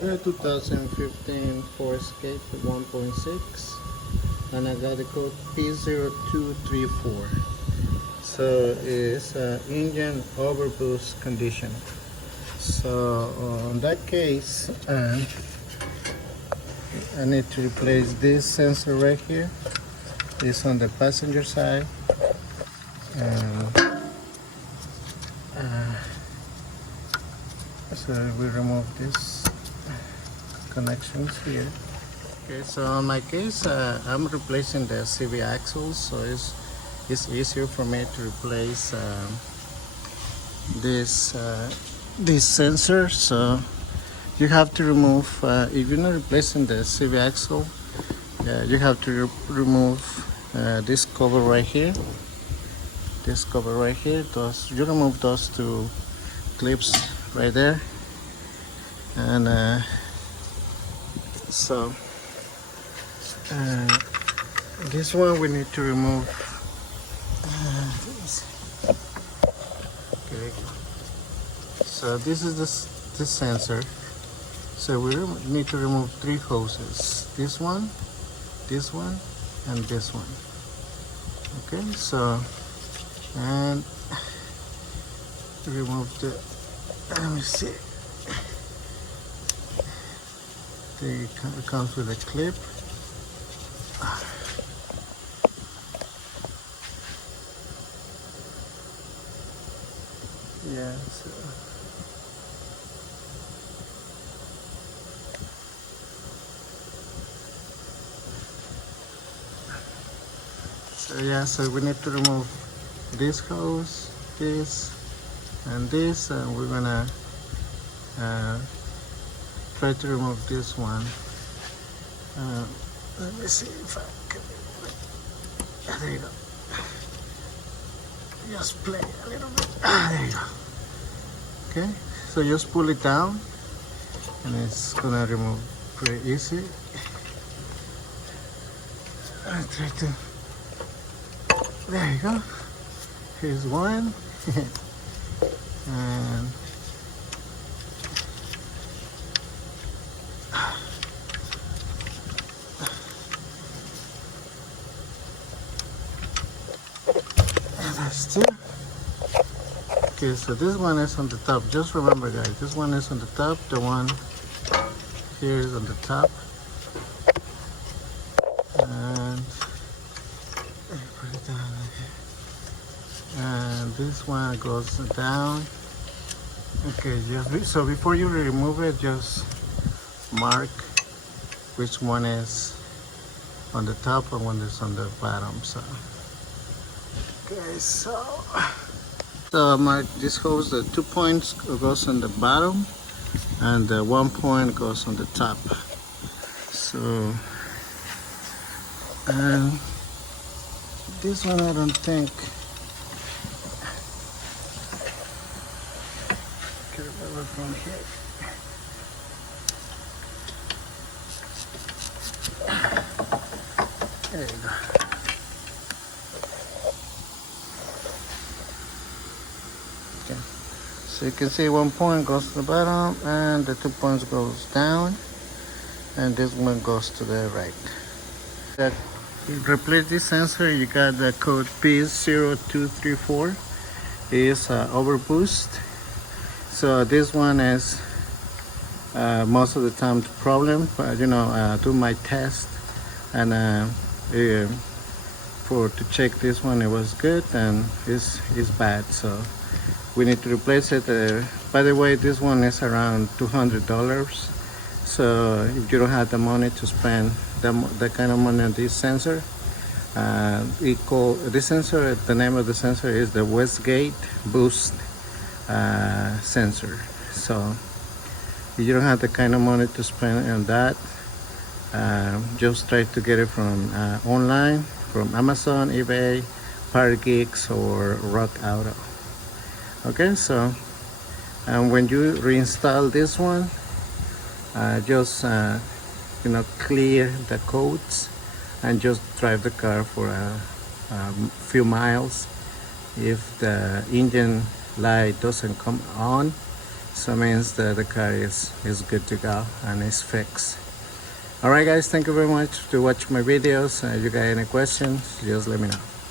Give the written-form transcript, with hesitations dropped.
The 2015 Wastegate 1.6, and I got the code P0234. So it's engine overboost condition. So in that case, I need to replace this sensor right here. It's on the passenger side, and so we remove this connections here. Okay, so in my case, I'm replacing the CV axles, so it's easier for me to replace this sensor. So you have to remove, if you're not replacing the CV axle, you have to remove this cover right here. This cover right here. You remove those two clips right there, and so this one we need to remove. Okay. So this is this sensor. So we need to remove three hoses. This one, and this one. Okay. So and remove the. Let me see. It comes with a clip. Yeah. So we need to remove this hose, this, and this, and we're gonna try to remove this one. Let me see if I can. There you go. Just play a little bit. There you go. Okay, so just pull it down, and it's gonna remove pretty easy. I try to. There you go. Here's one, and that's two. Okay, so this one is on the top. Just remember, guys, this one is on the top. The one here is on the top, and put it down like here. And this one goes down. Okay, so before you remove it, just mark which one is on the top and one is on the bottom. So okay, so mark this hose. The 2 points goes on the bottom, and the 1 point goes on the top. So and this one I don't think. From here. There you go. Okay. So you can see 1 point goes to the bottom, and the 2 points goes down, and this one goes to the right. That you replace this sensor, you got the code P0234. Is overboost. So this one is most of the time the problem. But do my test, and to check this one, it was good, and it's bad. So we need to replace it. By the way, this one is around $200. So if you don't have the money to spend that kind of money on this sensor, this sensor. The name of the sensor is the Wastegate Boost sensor. So if you don't have the kind of money to spend on that, just try to get it from online, from Amazon, eBay, Geeks, or Rock Auto. Okay, so when you reinstall this one, just clear the codes and just drive the car for a few miles. If the engine light doesn't come on, So it means that the car is good to go and is fixed. Alright guys, thank you very much to watch my videos. If you got any questions, just let me know.